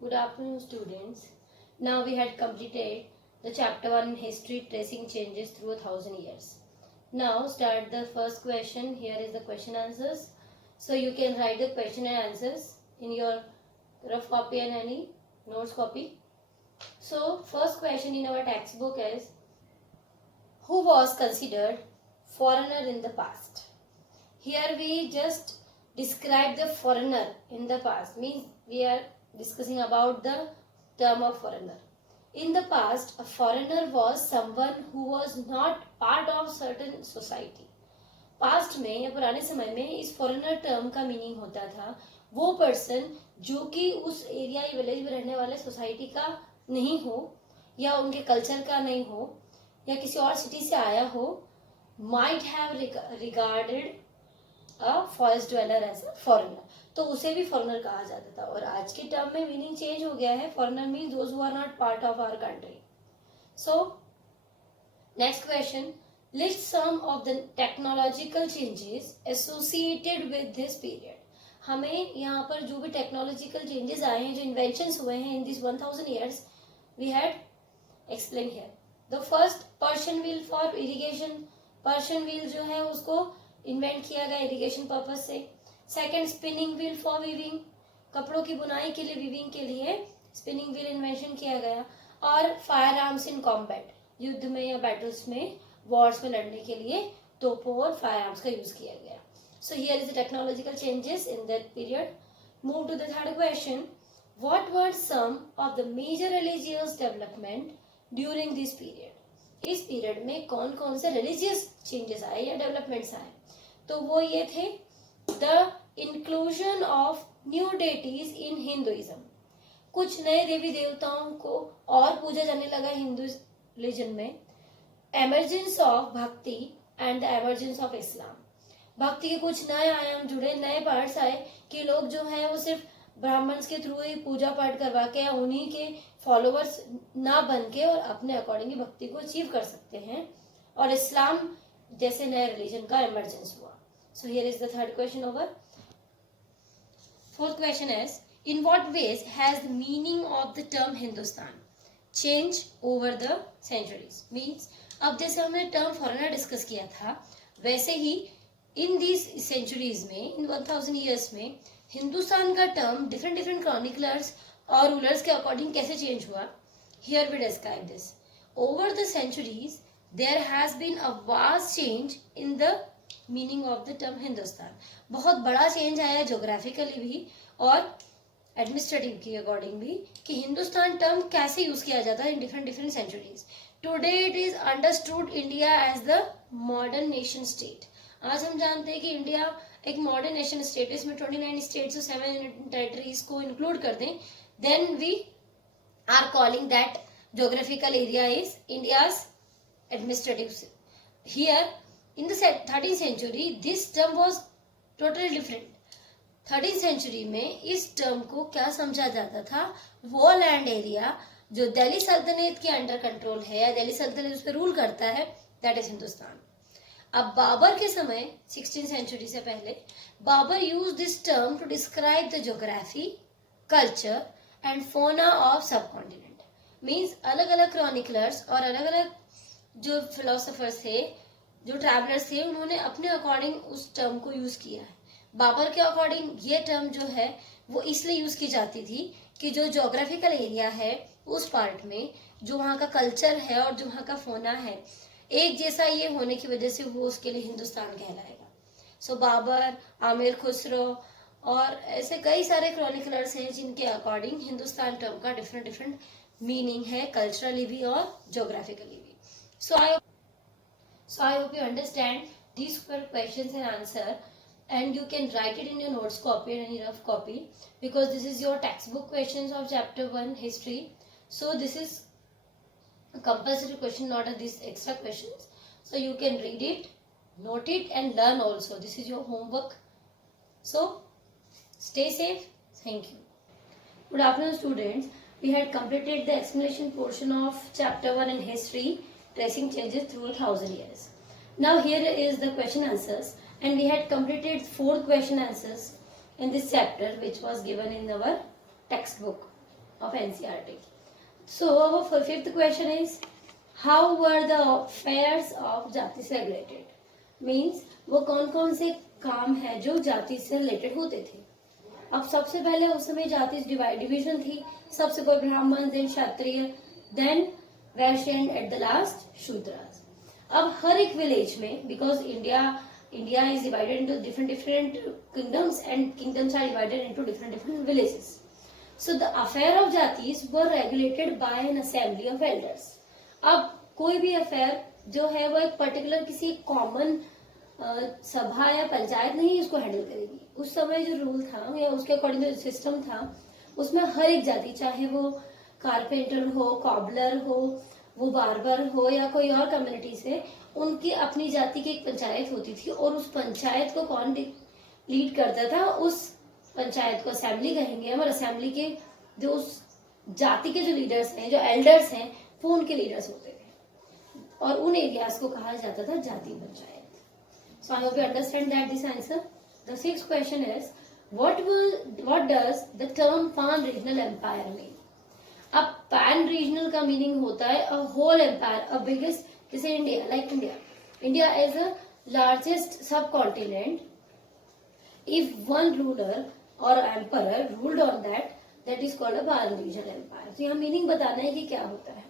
Good afternoon, students. Now we had completed the chapter 1 in history, tracing changes through 1,000 years. Now start the first question. Here is the question answers. So you can write the question and answers in your rough copy and any notes copy. So first question in our textbook is, who was considered foreigner in the past? Here we just describe the foreigner in the past, means we are discussing about the term of foreigner. In the past, a foreigner was someone who was not part of certain society. Past में या पुराने समय में इस foreigner term का meaning होता था वो पर्सन जो कि उस एरिया या विलेज में रहने वाले सोसाइटी का नहीं हो या उनके कल्चर का नहीं हो या किसी और सिटी से आया हो, might have regarded a forest dweller as a foreigner, तो उसे भी फॉरेनर कहा जाता था. और आज के टर्म में मीनिंग चेंज हो गया है. Foreigner means those who are not part of our country. So next question, list some of the technological changes associated with this period. हमें यहाँ पर जो भी टेक्नोलॉजिकल चेंजेस आए हैं, जो इन्वेंशंस हुए हैं in this 1000 years, we had explain here. The first Persian wheel for irrigation. Persian wheel जो है उसको इन्वेंट किया गया इरिगेशन पर्पज से. Second, spinning wheel for weaving. कपड़ों की बुनाई के लिए, वीविंग के लिए स्पिनिंग व्हील इन्वेंशन किया गया. और फायर आर्म्स इन कॉम्बैट, युद्ध में या बैटल्स में, वॉर्स में लड़ने के लिए तोपों और फायर आर्म्स का यूज किया गया. So here is the technological changes in that period. Move to the third question, what were some of the major religious development during this period. इस पीरियड में कौन कौन से रिलीजियस चेंजेस आए या डेवलपमेंट्स आए? तो वो ये थे, the inclusion of new deities in Hinduism. कुछ नए देवी देवताओं को और पूजा जाने लगा हिंदू रिलीजन में. एमर्जेंस ऑफ भक्ति and the emergence of Islam. भक्ति के कुछ नए आयाम जुड़े, नए पार्ट्स आए कि लोग जो है वो सिर्फ ब्राह्मण्स के थ्रू ही पूजा पाठ करवा के या उन्हीं के फॉलोअर्स ना बन के और अपने अकॉर्डिंग भक्ति को अचीव कर सकते हैं. और इस्लाम जैसे नए रिलीजन का इमर्जेंस हुआ. So here is the third question over. Fourth question is, in what ways has the meaning of the term Hindustan change over the centuries. Means अब जैसे हमने टर्म फॉरेनर डिस्कस किया था, वैसे ही इन दीज सेंचुरीज में, इन 1000 years में हिंदुस्तान का term different different chroniclers और रूलर्स के अकॉर्डिंग कैसे चेंज हुआ. Here we describe this. Over the centuries there has been a vast change in the meaning of the term Hindustan. बहुत बड़ा चेंज आया जोग्राफिकली भी और एडमिनिस्ट्रेटिव के अकॉर्डिंग भी कि हिंदुस्तान टर्म कैसे यूज किया जाता है in different different centuries. Today it is understood India as the modern nation state. आज हम जानते हैं कि इंडिया एक मॉडर्न नेशन स्टेट, इसमें 29 स्टेट्स और 7 यूनियन टेरिटरीज को इंक्लूड कर दें, then we are calling that geographical area is India's administrative. Here in the 13th century this term was totally different. 13th century में इस टर्म को क्या समझा जाता था, वो लैंड एरिया जो दिल्ली सल्तनत के अंडर कंट्रोल है या दिल्ली सल्तनत उस पर रूल करता है, दैट इज हिंदुस्तान. अब बाबर के समय 16th सेंचुरी से पहले Babur use this term to describe the geography, culture and fauna of subcontinent. Means अलग अलग क्रॉनिकलर्स और अलग अलग जो फिलोसोफर्स थे, जो ट्रैवलर्स थे, उन्होंने अपने अकॉर्डिंग उस टर्म को यूज किया है. बाबर के अकॉर्डिंग ये टर्म जो है वो इसलिए यूज की जाती थी कि जो ज्योग्राफिकल एरिया है उस पार्ट में जो वहाँ का कल्चर है और जो वहाँ का फोना है एक जैसा ये होने की वजह से वो उसके लिए हिंदुस्तान कहलाएगा. सो बाबर, आमिर खुसरो और ऐसे कई सारे क्रॉनिकलर्स हैं जिनके अकॉर्डिंग हिंदुस्तान टर्म का डिफरेंट डिफरेंट मीनिंग है, कल्चरली भी और जोग्राफिकली भी. So I hope you understand these questions and answer, and you can write it in your notes copy and any rough copy, because this is your textbook questions of chapter 1 history. So this is a compulsory question, not these extra questions. So you can read it, note it and learn also. This is your homework. So stay safe. Thank you. Good afternoon, students. We had completed the explanation portion of chapter 1 in history, tracing changes through 1000 years. Now here is the question answers, and we had completed 4 question answers in this chapter which was given in our textbook. of NCERT. So our fifth question is, how were the affairs of जाति से related? Means वो कौन कौन से काम है जो जाति से रिलेटेड होते थे. अब सबसे पहले उस समय जाति डिविजन थी. सबसे कोई Brahmin, then Kshatriya, then Vaishya and at the last Shudras. अब हर एक विलेज में, because India is divided into different kingdoms and kingdoms are divided into different villages. So the affair of jatis were regulated by an assembly of elders. अब कोई भी affair जो है वो एक पर्टिकुलर किसी कॉमन सभा या पंचायत नहीं उसको हैंडल करेगी. उस समय जो रूल था या उसके अकॉर्डिंग जो सिस्टम था उसमें हर एक जाति, चाहे वो कारपेंटर हो, कॉबलर हो, वो बार्बर हो या कोई और कम्युनिटी से, उनकी अपनी जाति की एक पंचायत होती थी और उस पंचायत को कौन लीड करता था, उस पंचायत को असेंबली कहेंगे हम. और असेंबली के जो उस जाति के जो लीडर्स हैं, जो एल्डर्स हैं, वो उनके लीडर्स होते थे और उन एरियाज को कहा जाता था जाति panchayat. So I hope you understand that this answer. The sixth question is, what does the term pan regional empire mean? अब pan regional का meaning होता है a whole empire, a biggest, जैसे India, like India is a largest subcontinent. If one ruler or emperor ruled on that is called a pan regional empire. तो यहाँ meaning बताना है कि क्या होता है.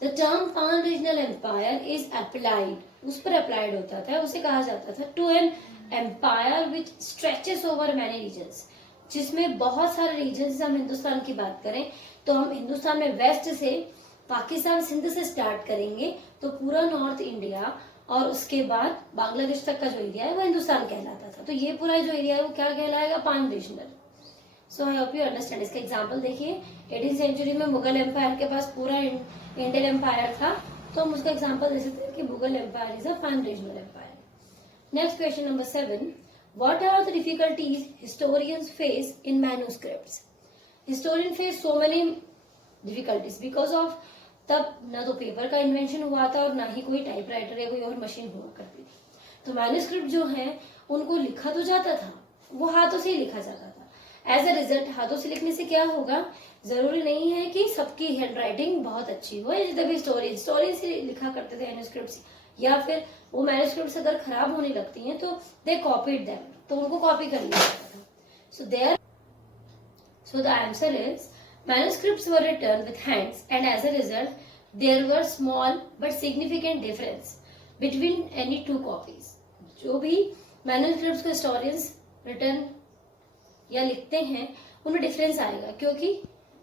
The term pan regional empire is applied, उस पर अप्लाइड होता था, उसे कहा जाता था to an empire which stretches over many regions, जिसमें बहुत सारे रीजन्स. हम हिंदुस्तान की बात करें तो हम हिंदुस्तान में वेस्ट से पाकिस्तान सिंध से स्टार्ट करेंगे तो पूरा नॉर्थ इंडिया और उसके बाद बांग्लादेश तक का जो एरिया है वो हिंदुस्तान कहलाता था. तो ये पूरा जो एरिया है वो क्या कहलाएगा, पान regional. So I hope you understand. इसका एग्जाम्पल देखिए, 18th सेंचुरी में मुगल एम्पायर के पास पूरा इंडियन एम्पायर था, तो हम उसका एग्जाम्पल दे सकते हैं कि Mughal empire is a pan regional empire. Next question number 7. What are the difficulties historians face in manuscripts? Historian face so many difficulties because of तब ना तो पेपर का इन्वेंशन हुआ था और ना ही कोई टाइपराइटर या कोई और मशीन हुआ करती थी. तो मैन्युस्क्रिप्ट जो है उनको लिखा तो जाता था, वो हाथों से ही लिखा जाता था. एज अ रिजल्ट हाथों से लिखने से क्या होगा, जरूरी नहीं है कि सबकी हैंडराइटिंग बहुत अच्छी हो. जैसे भी स्टोरी से लिखा करते थे मैन्युस्क्रिप्ट्स, या फिर वो मैन्युस्क्रिप्ट्स अगर खराब होने लगती हैं तो दे कॉपीड देम, तो उनको कॉपी कर लिया जाता था. So the answer is manuscripts were written with hands and as a result there were small but significant difference between any two copies. जो भी मैन्युस्क्रिप्ट्स को हिस्टोरियंस रिटर्न या लिखते हैं उनमें डिफरेंस आएगा क्योंकि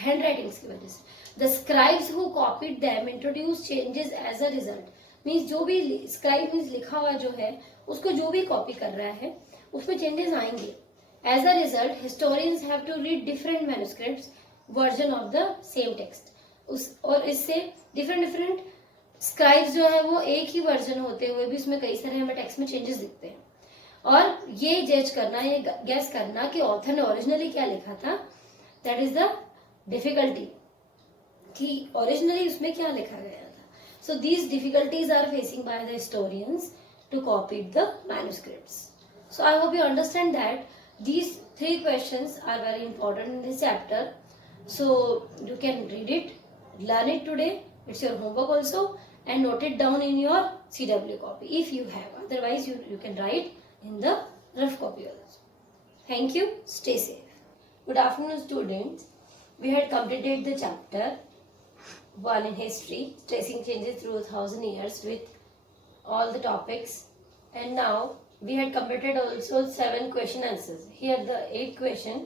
हैंड राइटिंग्स की वजह से. The scribes who copied them introduce changes as a result. Means जो भी स्क्राइब मीन्स लिखा हुआ जो है उसको जो भी कॉपी कर रहा है उसमें चेंजेस आएंगे. As a result historians have to read different manuscripts version of the same text. और इससे डिफरेंट स्क्राइब्स जो है वो एक ही वर्जन होते हुए भी उसमें कई सारे हमें टेक्स्ट में चेंजेस दिखते हैं. और ये जज करना, ये गैस करना कि ऑथर ने ओरिजिनली क्या लिखा था, दैट इज द डिफिकल्टी कि ओरिजिनली उसमें क्या लिखा गया था. So these difficulties are facing by the historians to copy the manuscripts. So I hope you understand that these 3 questions are very important in this chapter. So you can read it, learn it today. It's your homework also, and note it down in your CW copy if you have. Otherwise you can write in the rough copy also. Thank you. Stay safe. Good afternoon, students. We had completed the chapter 1 in history, tracing changes through 1,000 years with all the topics, and now we had completed also 7 question answers. Here the 8th question,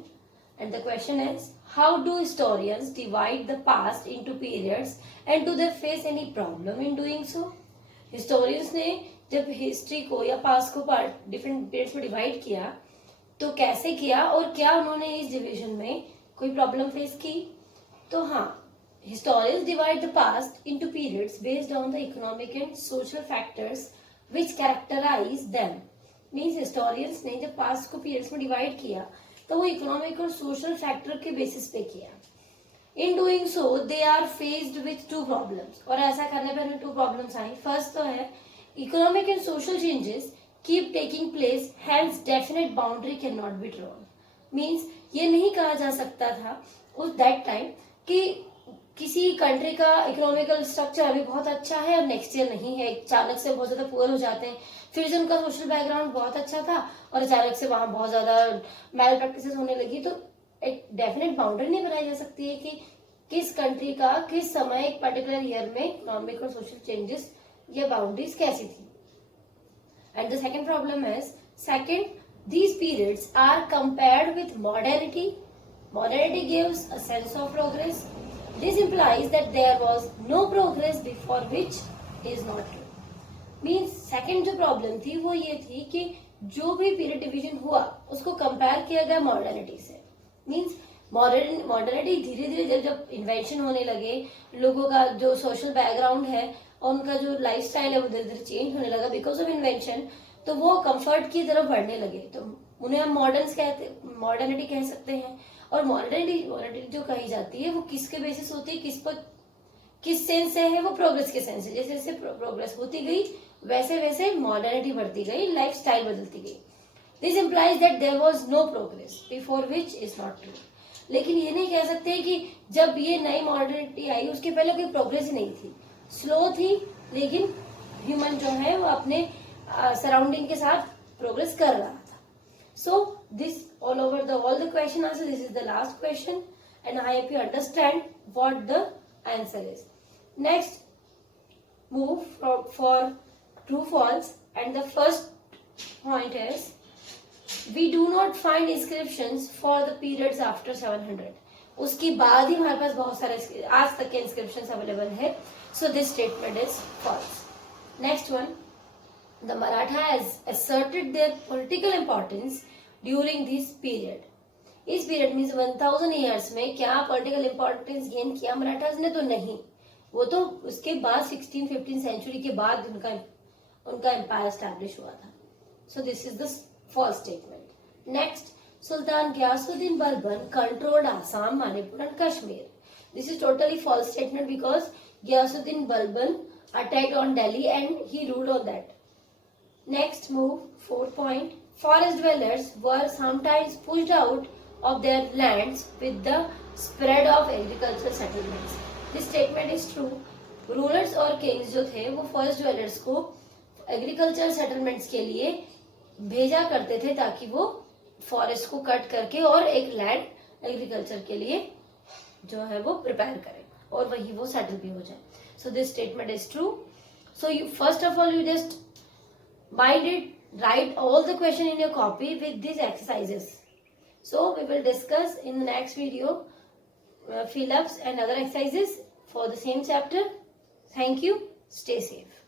and the question is, how do historians divide the past into periods and do they face any problem in doing so? Historians ने जब history को या past को different periods में divide किया तो कैसे किया और क्या उन्होंने इस डिवीजन में कोई प्रॉब्लम फेस की? तो हाँ, historians divide the past into periods based on the economic and social factors which characterize them. Means historians ने जब पास्ट को पीरियड्स में डिवाइड किया तो वो इकोनॉमिक और सोशल फैक्टर के बेसिस पे किया. In doing so they are faced with 2 problems, और ऐसा करने पर हमें 2 प्रॉब्लम्स आई. फर्स्ट तो है economic and social changes keep taking place, hence definite boundary can not be drawn. Means ये नहीं कहा जा सकता था उस दैट टाइम कि किसी कंट्री का इकोनॉमिकल स्ट्रक्चर अभी बहुत अच्छा है और नेक्स्ट ईयर नहीं है, अचानक से बहुत ज्यादा पुअर हो जाते हैं, फिर से उनका सोशल बैकग्राउंड बहुत अच्छा था और अचानक से वहां बहुत ज्यादा मैल प्रैक्टिसेस होने लगी, तो एक डेफिनेट बाउंड्री नहीं बनाई जा सकती है कि किस कंट्री का किस समय एक पर्टिकुलर ईयर में इकोनॉमिक और सोशल चेंजेस या बाउंड्रीज कैसी थी. And the second problem is, second, these periods are compared with modernity. Modernity gives a sense of progress. This implies that there was no progress before, which is not true. Means second जो problem थी वो ये थी कि जो भी period division हुआ उसको कंपेयर किया गया मॉडर्निटी से. मीन्स मॉडर्निटी धीरे धीरे जब इन्वेंशन होने लगे, लोगों का जो सोशल बैकग्राउंड है और उनका जो लाइफस्टाइल है वो धीरे धीरे चेंज होने लगा बिकॉज ऑफ इन्वेंशन, तो वो कंफर्ट की तरफ बढ़ने लगे, तो उन्हें हम मॉडर्निटी कह सकते हैं. और मॉडर्निटी जो कही जाती है वो किसके बेसिस होती है, किस सेंस से है, वो प्रोग्रेस के सेंस से. जैसे जैसे प्रोग्रेस होती गई वैसे वैसे मॉडर्निटी बढ़ती गई, लाइफ स्टाइल बदलती गई. This implies that there was no progress before, which is not true. लेकिन ये नहीं कह सकते कि जब ये नई मॉडर्निटी आई उसके पहले कोई प्रोग्रेस ही नहीं थी. स्लो थी, लेकिन ह्यूमन जो है वो अपने सराउंडिंग के साथ प्रोग्रेस कर रहा था. So this all the question answer, this is the last question and I hope you understand what the answer is. Next, move for true false, and the first point is, we do not find inscriptions for the periods after 700. उसकी बाद ही हमारे पास बहुत सारे आज तक के inscriptions available है. So this statement is false. Next one, the Marathas asserted their political importance during this period. इस पीरियड मीन्स 1000 ईयर्स में क्या पॉलिटिकल इंपॉर्टेंस गेन किया मराठास ने, तो नहीं. वो तो उसके बाद 16-15 सेंचुरी के बाद उनका एम्पायर स्टैब्लिश हुआ था. So this is the first statement. Next, Sultan Ghiyasuddin Balban controlled Assam, Manipur and Kashmir. This is totally false statement because Ghiyasuddin Balban attacked on Delhi and he ruled on that. Next move, 4th point. Forest dwellers were sometimes pushed out of their lands with the spread of agricultural settlements. This statement is true. Rulers और kings जो थे वो forest dwellers को agricultural settlements के लिए भेजा करते थे ताकि वो forest को कट करके और एक land agriculture के लिए जो है वो प्रिपेयर करें और वही वो सेटल भी हो जाए. So this statement is true. So you first of all you just mind it, write all the question in your copy with these exercises. So we will discuss in the next video fill ups and other exercises for the same chapter. Thank you. Stay safe.